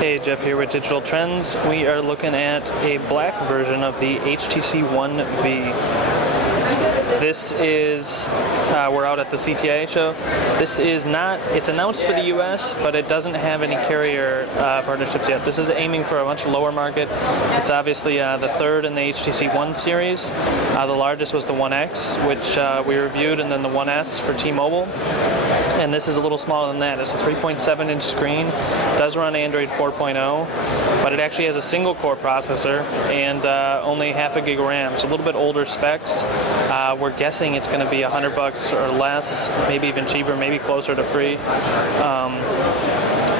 Hey, Jeff here with Digital Trends. We are looking at a black version of the HTC One V. This is, we're out at the CTIA show. This is not, it's announced for the US, but it doesn't have any carrier partnerships yet. This is aiming for a much lower market. It's obviously the third in the HTC One series. The largest was the One X, which we reviewed, and then the One S for T-Mobile. And this is a little smaller than that. It's a 3.7-inch screen. It does run Android 4.0, but it actually has a single-core processor and only half a gig of RAM, so a little bit older specs. We're guessing it's going to be $100 or less, maybe even cheaper, maybe closer to free.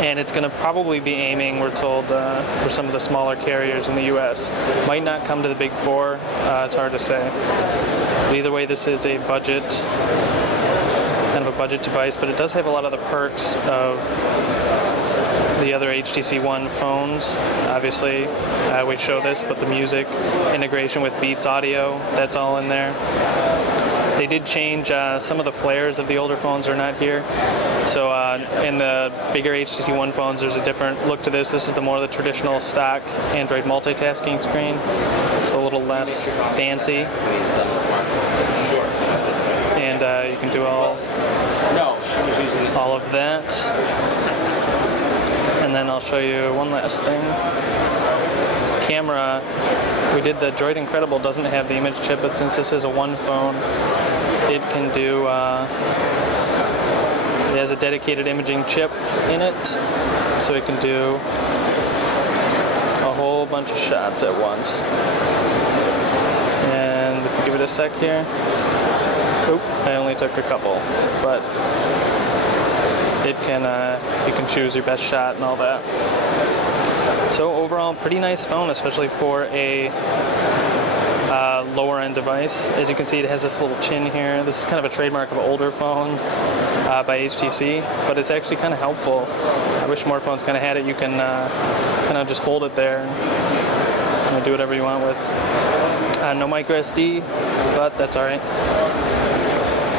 And it's going to probably be aiming, we're told, for some of the smaller carriers in the US. Might not come to the big four. It's hard to say. But either way, this is a budget. Kind of a budget device, but it does have a lot of the perks of the other HTC One phones. Obviously, we show this, but the music integration with Beats audio, that's all in there. They did change some of the flares of the older phones are not here. So in the bigger HTC One phones, there's a different look to this. This is the more the traditional stock Android multitasking screen. It's a little less fancy. And you can do all of that. And then I'll show you one last thing. Camera, we did the Droid Incredible, doesn't have the image chip, but since this is a One phone, it can do, it has a dedicated imaging chip in it, so it can do a whole bunch of shots at once. And if you give it a sec here, oop, I only took a couple, but it can, you can choose your best shot and all that. So overall, pretty nice phone, especially for a lower end device. As you can see, it has this little chin here. This is kind of a trademark of older phones by HTC, but it's actually kind of helpful. I wish more phones kind of had it. You can kind of just hold it there and do whatever you want with. No micro SD, but that's all right.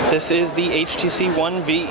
This is the HTC One V.